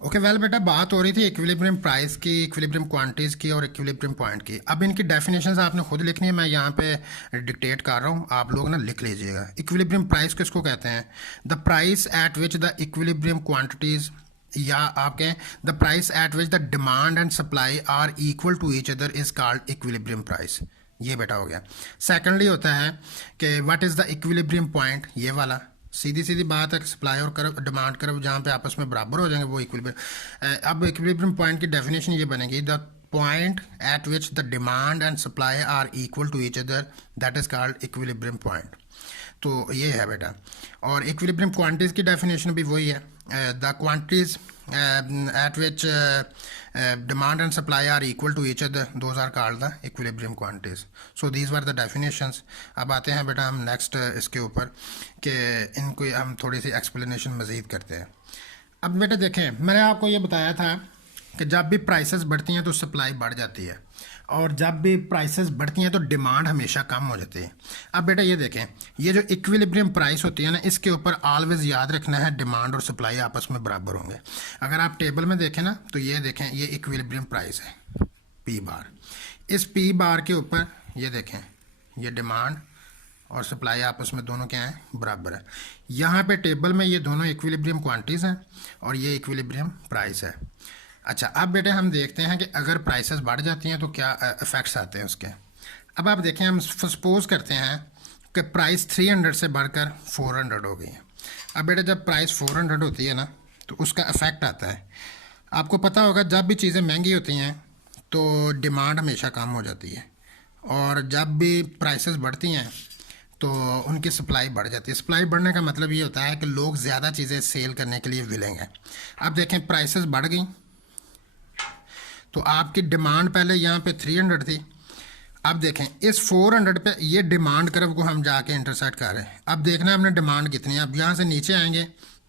Okay well बेटा, बात हो रही थी इक्विलिब्रियम प्राइस की, इक्विलिब्रियम क्वांटिटीज़ की और इक्विलिब्रियम पॉइंट की। अब इनकी डेफिनेशंस आपने खुद लिखनी है, मैं यहाँ पे डिक्टेट कर रहा हूँ, आप लोग ना लिख लीजिएगा। इक्विलिब्रियम प्राइस किसको कहते हैं? The price at which the equilibrium quantities, या आप कहें the price at which the demand and supply are equal to each other is called equilibrium price. ये बेटा हो गया। सेकेंडली होता है कि what is the equilibrium point, ये वाला सीधी सीधी बात है। सप्लाई और कर्व, डिमांड कर्व जहाँ पे आपस में बराबर हो जाएंगे वो इक्विलिब्रियम। अब इक्विलिब्रियम पॉइंट की डेफिनेशन ये बनेगी, the point at which the demand and supply are equal to each other, that is called equilibrium point. तो ये है बेटा। और इक्विलिब्रियम क्वांटिटीज़ की डेफिनेशन भी वही है, the quantities at which demand and supply are equal to each other, those are called the equilibrium quantities. So these were the definitions. अब आते हैं बेटा हम नेक्स्ट इसके ऊपर कि इनको हम थोड़ी सी एक्सप्लेनेशन मज़ीद करते हैं। अब बेटा देखें, मैंने आपको ये बताया था कि जब भी प्राइसेस बढ़ती हैं तो सप्लाई बढ़ जाती है, और जब भी प्राइसेस बढ़ती हैं तो डिमांड हमेशा कम हो जाती है। अब बेटा ये देखें, ये जो इक्विलिब्रियम प्राइस होती है ना, इसके ऊपर ऑलवेज याद रखना है डिमांड और सप्लाई आपस में बराबर होंगे। अगर आप टेबल में देखें ना तो ये देखें, ये इक्विलिब्रियम प्राइस है पी बार। इस पी बार के ऊपर ये देखें, ये डिमांड और सप्लाई आपस में दोनों क्या हैं, बराबर है। यहाँ पे टेबल में ये दोनों इक्विलिब्रियम क्वांटिटीज़ हैं और ये इक्विलिब्रियम प्राइस है। अच्छा, अब बेटे हम देखते हैं कि अगर प्राइसेस बढ़ जाती हैं तो क्या इफ़ेक्ट्स आते हैं उसके। अब आप देखें, हम सपोज करते हैं कि प्राइस 300 से बढ़कर 400 हो गई है। अब बेटा जब प्राइस 400 होती है ना तो उसका इफ़ेक्ट आता है। आपको पता होगा जब भी चीज़ें महंगी होती हैं तो डिमांड हमेशा कम हो जाती है, और जब भी प्राइसेस बढ़ती हैं तो उनकी सप्लाई बढ़ जाती है। सप्लाई बढ़ने का मतलब ये होता है कि लोग ज़्यादा चीज़ें सेल करने के लिए विलिंग हैं। अब देखें, प्राइसेस बढ़ गई तो आपकी डिमांड पहले यहाँ पे 300 थी। अब देखें इस 400 पे ये डिमांड कर्व को हम जाके इंटरसेक्ट कर रहे हैं। अब देखना है हमने डिमांड कितनी है। अब यहाँ से नीचे आएंगे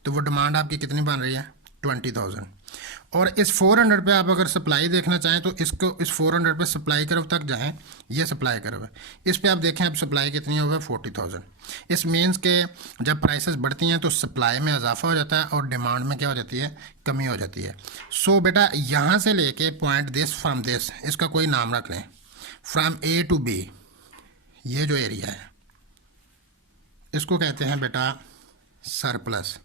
तो वो डिमांड आपकी कितनी बन रही है, 20,000। और इस 400 पे आप अगर सप्लाई देखना चाहें तो इसको इस 400 पे सप्लाई कर्व तक जाएं, ये सप्लाई कर्व है। इस पे आप देखें अब सप्लाई कितनी है, 40,000। इस मीन्स के जब प्राइसेस बढ़ती हैं तो सप्लाई में इजाफा हो जाता है और डिमांड में क्या हो जाती है, कमी हो जाती है। सो बेटा यहाँ से लेके पॉइंट दिस फ्राम दिस, इसका कोई नाम रख लें, फ्राम ए टू बी, ये जो एरिया है इसको कहते हैं बेटा सरप्लस।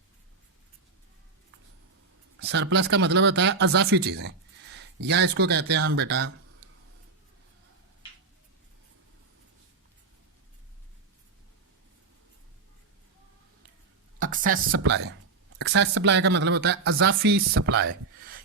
सरप्लस का मतलब होता है अजाफी चीज़ें, या इसको कहते हैं हम बेटा एक्सेस सप्लाई। एक्सेस सप्लाई का मतलब होता है अजाफी सप्लाई,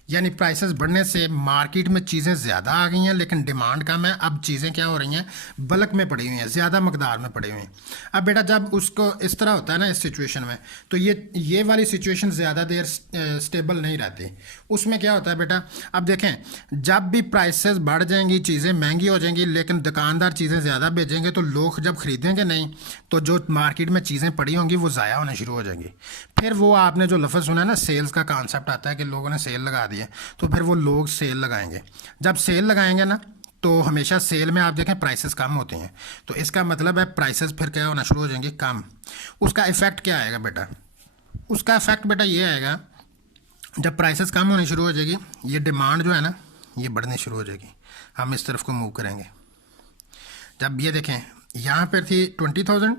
यानी प्राइसेस बढ़ने से मार्केट में चीज़ें ज़्यादा आ गई हैं लेकिन डिमांड कम है। अब चीज़ें क्या हो रही हैं, बल्क में पड़ी हुई हैं, ज़्यादा मकदार में पड़ी हुई हैं। अब बेटा जब उसको इस तरह होता है ना इस सिचुएशन में, तो ये वाली सिचुएशन ज़्यादा देर स्टेबल नहीं रहती। उसमें क्या होता है बेटा, अब देखें जब भी प्राइसेस बढ़ जाएंगी, चीज़ें महंगी हो जाएंगी, लेकिन दुकानदार चीज़ें ज़्यादा बेचेंगे तो लोग जब ख़रीदेंगे नहीं तो जो मार्केट में चीज़ें पड़ी होंगी वो ज़ाया होना शुरू हो जाएंगी। फिर वो आपने जो लफ्ज़ सुना ना, सेल्स का कॉन्सेप्ट आता है कि लोगों ने सेल लगा दी है, तो फिर वो लोग सेल लगाएंगे। जब सेल लगाएंगे ना तो हमेशा सेल में आप देखें प्राइसेस कम होती हैं, तो इसका मतलब है प्राइसेस फिर क्या होना शुरू हो जाएंगे, कम। उसका इफ़ेक्ट क्या आएगा बेटा, उसका इफ़ेक्ट बेटा ये आएगा, जब प्राइसेस कम होनी शुरू हो जाएगी ये डिमांड जो है ना ये बढ़नी शुरू हो जाएगी। हम इस तरफ को मूव करेंगे। जब ये देखें यहाँ पर थी 20,000,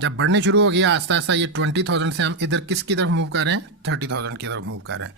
जब बढ़नी शुरू हो गई आस्ता आस्ता ये 20,000 से हम इधर किसकी तरफ मूव कर रहे हैं, 30,000 की तरफ मूव कर रहे हैं।